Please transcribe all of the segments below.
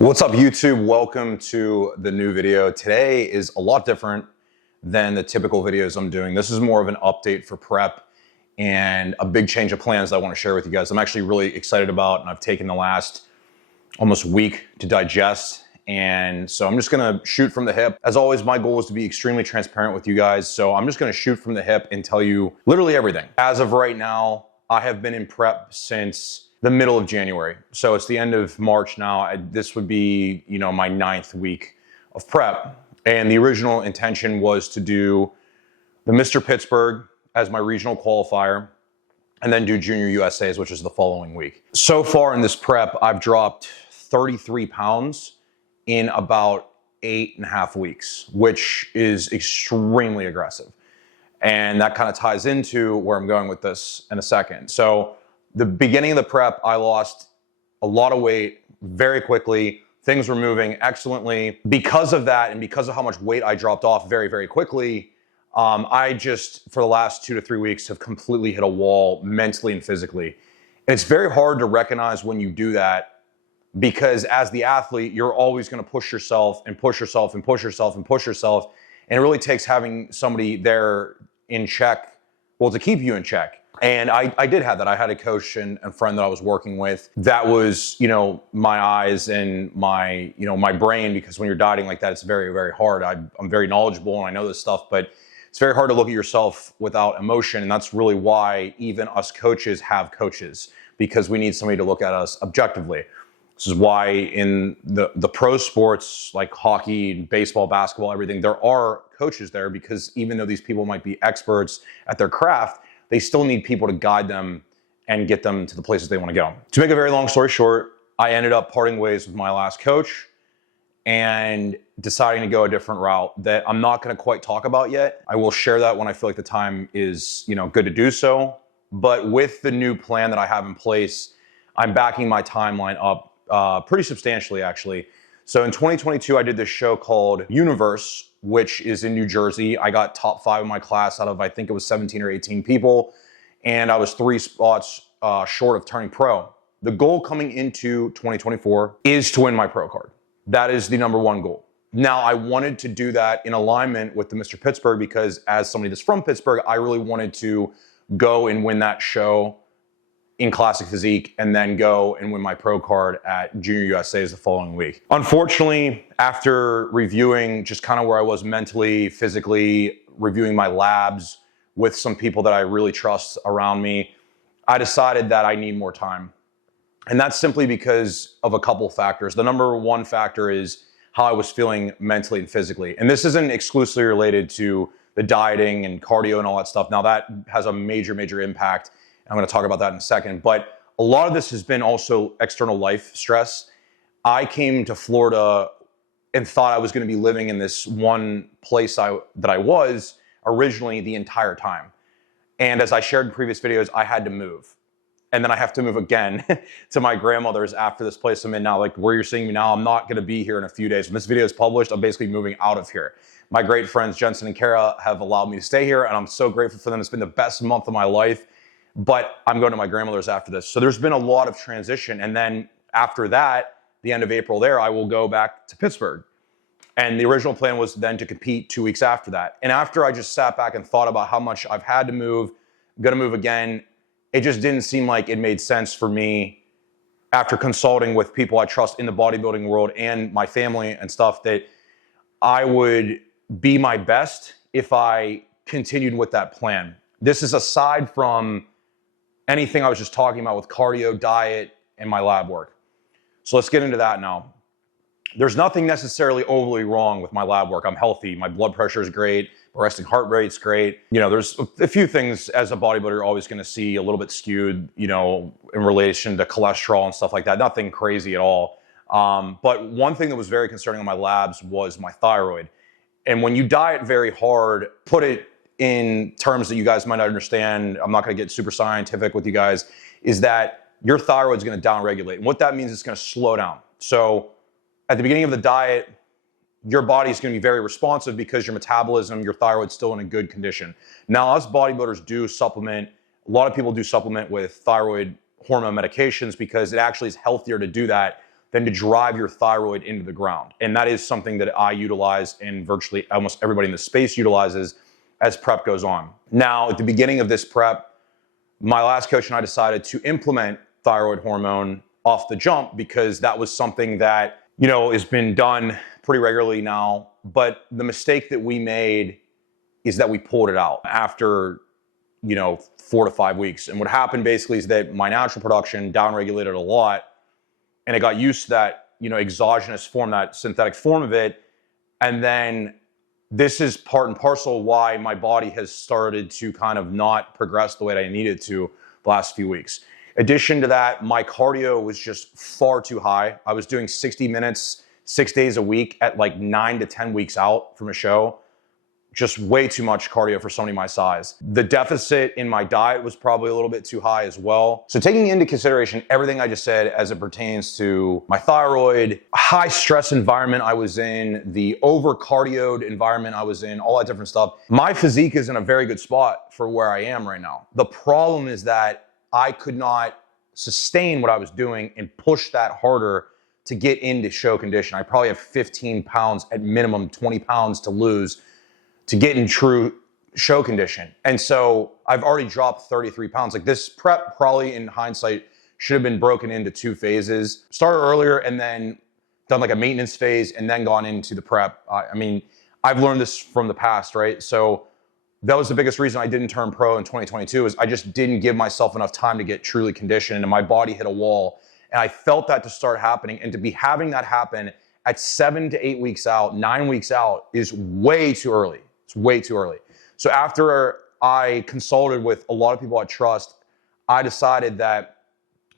What's up, YouTube? Welcome to the new video. Today is a lot different than the typical videos I'm doing. This is more of an update for prep and a big change of plans that I want to share with you guys. I'm actually really excited about, and I've taken the last almost week to digest. And so I'm just gonna shoot from the hip. As always, my goal is to be extremely transparent with you guys. So I'm just gonna shoot from the hip and tell you literally everything. As of right now, I have been in prep since the middle of January. So it's the end of March now. This would be, my 9th week of prep. And the original intention was to do the Mr. Pittsburgh as my regional qualifier and then do Junior USAs, which is the following week. So far in this prep, I've dropped 33 pounds in about 8.5 weeks, which is extremely aggressive. And that kind of ties into where I'm going with this in a second. So the beginning of the prep, I lost a lot of weight very quickly. Things were moving excellently. Because of that, and because of how much weight I dropped off very, very quickly, I just, for the last 2 to 3 weeks, have completely hit a wall mentally and physically. And it's very hard to recognize when you do that, because as the athlete, you're always going to push yourself and push yourself and push yourself and push yourself. And it really takes having somebody there in check, well, to keep you in check. And I did have that. I had a coach and a friend that I was working with. That was, my eyes and my, my brain, because when you're dieting like that, it's very, very hard. I'm very knowledgeable and I know this stuff, but it's very hard to look at yourself without emotion. And that's really why even us coaches have coaches, because we need somebody to look at us objectively. This is why in the pro sports like hockey, baseball, basketball, everything, there are coaches there, because even though these people might be experts at their craft, they still need people to guide them and get them to the places they want to go. To make a very long story short, I ended up parting ways with my last coach and deciding to go a different route that I'm not going to quite talk about yet. I will share that when I feel like the time is, good to do so. But with the new plan that I have in place, I'm backing my timeline up pretty substantially, actually. So in 2022, I did this show called Universe, which is in New Jersey. I got top 5 in my class out of, I think it was 17 or 18 people. And I was 3 spots short of turning pro. The goal coming into 2024 is to win my pro card. That is the #1 goal. Now, I wanted to do that in alignment with the Mr. Pittsburgh, because as somebody that's from Pittsburgh, I really wanted to go and win that show in classic physique and then go and win my pro card at Junior USA's the following week. Unfortunately, after reviewing just kind of where I was mentally, physically, reviewing my labs with some people that I really trust around me, I decided that I need more time. And that's simply because of a couple factors. The #1 factor is how I was feeling mentally and physically. And this isn't exclusively related to the dieting and cardio and all that stuff. Now that has a major, major impact. I'm going to talk about that in a second. But a lot of this has been also external life stress. I came to Florida and thought I was going to be living in this one place that I was originally the entire time. And as I shared in previous videos, I had to move. And then I have to move again to my grandmother's after this place I'm in now. Like where you're seeing me now, I'm not going to be here in a few days. When this video is published, I'm basically moving out of here. My great friends, Jensen and Kara, have allowed me to stay here, and I'm so grateful for them. It's been the best month of my life. But I'm going to my grandmother's after this. So there's been a lot of transition. And then after that, the end of April there, I will go back to Pittsburgh. And the original plan was then to compete 2 weeks after that. And after I just sat back and thought about how much I've had to move, going to move again, it just didn't seem like it made sense for me, after consulting with people I trust in the bodybuilding world and my family and stuff, that I would be my best if I continued with that plan. This is aside from anything I was just talking about with cardio, diet, and my lab work. So let's get into that now. There's nothing necessarily overly wrong with my lab work. I'm healthy. My blood pressure is great. My resting heart rate's great. There's a few things as a bodybuilder you're always going to see a little bit skewed, in relation to cholesterol and stuff like that. Nothing crazy at all. But one thing that was very concerning on my labs was my thyroid. And when you diet very hard, put it in terms that you guys might not understand, I'm not going to get super scientific with you guys, is that your thyroid is going to downregulate. And what that means is it's going to slow down. So at the beginning of the diet, your body is going to be very responsive because your metabolism, your thyroid's still in a good condition. Now, us bodybuilders do supplement. A lot of people do supplement with thyroid hormone medications because it actually is healthier to do that than to drive your thyroid into the ground. And that is something that I utilize and virtually almost everybody in the space utilizes as prep goes on. Now, at the beginning of this prep, my last coach and I decided to implement thyroid hormone off the jump because that was something that, you know, has been done pretty regularly now. But the mistake that we made is that we pulled it out after, you know, 4 to 5 weeks. And what happened basically is that my natural production downregulated a lot, and it got used to that, you know, exogenous form, that synthetic form of it. And then this is part and parcel why my body has started to kind of not progress the way that I needed to the last few weeks. Addition to that, my cardio was just far too high. I was doing 60 minutes, 6 days a week at like 9 to 10 weeks out from a show. Just way too much cardio for somebody my size. The deficit in my diet was probably a little bit too high as well. So taking into consideration everything I just said as it pertains to my thyroid, high stress environment I was in, the over cardioed environment I was in, all that different stuff, my physique is in a very good spot for where I am right now. The problem is that I could not sustain what I was doing and push that harder to get into show condition. I probably have 15 pounds at minimum, 20 pounds to lose to get in true show condition. And so I've already dropped 33 pounds. Like this prep probably in hindsight should have been broken into 2 phases. Started earlier and then done like a maintenance phase and then gone into the prep. I mean, I've learned this from the past, right? So that was the biggest reason I didn't turn pro in 2022 is I just didn't give myself enough time to get truly conditioned and my body hit a wall. And I felt that to start happening, and to be having that happen at 7 to 8 weeks out, 9 weeks out is way too early. It's way too early. So after I consulted with a lot of people I trust, I decided that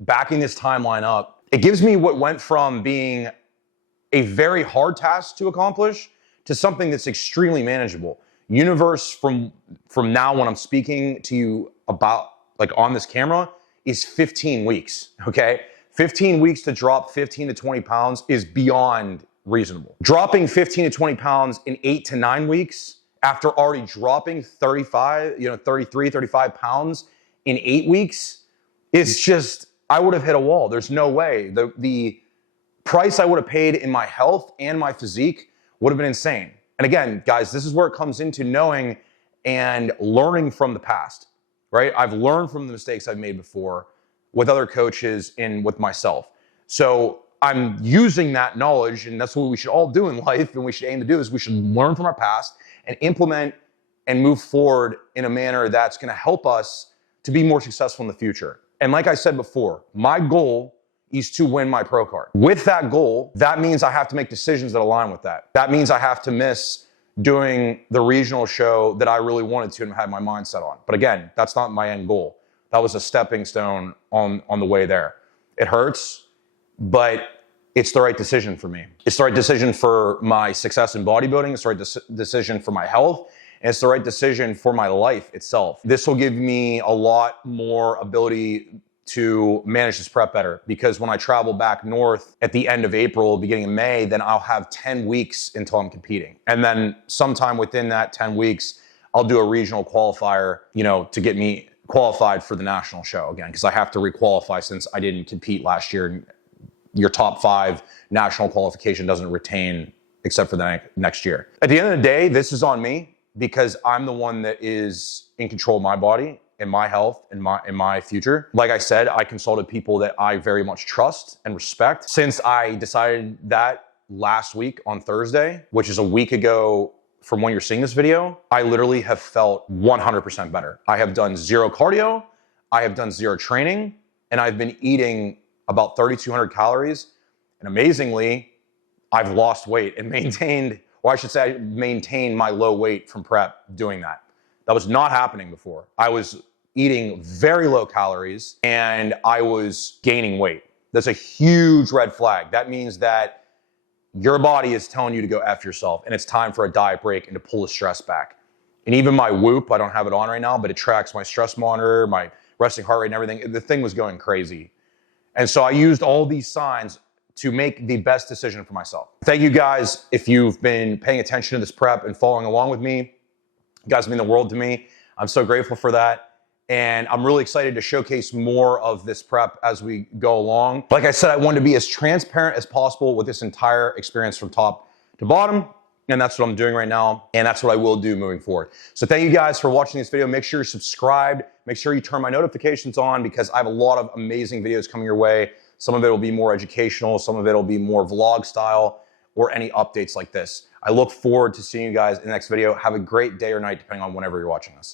backing this timeline up, it gives me what went from being a very hard task to accomplish to something that's extremely manageable. Universe from now when I'm speaking to you about like on this camera is 15 weeks, okay? 15 weeks to drop 15 to 20 pounds is beyond reasonable. Dropping 15 to 20 pounds in 8 to 9 weeks after already dropping 33, 35 pounds in 8 weeks is just, I would have hit a wall. There's no way. The price I would have paid in my health and my physique would have been insane. And again, guys, this is where it comes into knowing and learning from the past, right? I've learned from the mistakes I've made before with other coaches and with myself. So I'm using that knowledge, and that's what we should all do in life, and we should aim to do is we should learn from our past and implement and move forward in a manner that's going to help us to be more successful in the future. And like I said before, my goal is to win my pro card. With that goal, that means I have to make decisions that align with that. That means I have to miss doing the regional show that I really wanted to and had my mind set on. But again, that's not my end goal. That was a stepping stone on the way there. It hurts, but it's the right decision for me. It's the right decision for my success in bodybuilding. It's the right decision for my health. And it's the right decision for my life itself. This will give me a lot more ability to manage this prep better, because when I travel back north at the end of April, beginning of May, then I'll have 10 weeks until I'm competing. And then sometime within that 10 weeks, I'll do a regional qualifier, you know, to get me qualified for the national show again, because I have to requalify since I didn't compete last year. Your top 5 national qualification doesn't retain except for the next year. At the end of the day, this is on me because I'm the one that is in control of my body and my health and my future. Like I said, I consulted people that I very much trust and respect. Since I decided that last week on Thursday, which is a week ago from when you're seeing this video, I literally have felt 100% better. I have done 0 cardio, I have done 0 training, and I've been eating about 3,200 calories. And amazingly, I've lost weight and maintained, or I should say I maintained my low weight from prep doing that. That was not happening before. I was eating very low calories and I was gaining weight. That's a huge red flag. That means that your body is telling you to go F yourself and it's time for a diet break and to pull the stress back. And even my Whoop, I don't have it on right now, but it tracks my stress monitor, my resting heart rate and everything. The thing was going crazy. And so I used all these signs to make the best decision for myself. Thank you guys. If you've been paying attention to this prep and following along with me, you guys mean the world to me. I'm so grateful for that. And I'm really excited to showcase more of this prep as we go along. Like I said, I wanted to be as transparent as possible with this entire experience from top to bottom. And that's what I'm doing right now. And that's what I will do moving forward. So thank you guys for watching this video. Make sure you're subscribed. Make sure you turn my notifications on because I have a lot of amazing videos coming your way. Some of it will be more educational. Some of it will be more vlog style or any updates like this. I look forward to seeing you guys in the next video. Have a great day or night, depending on whenever you're watching this.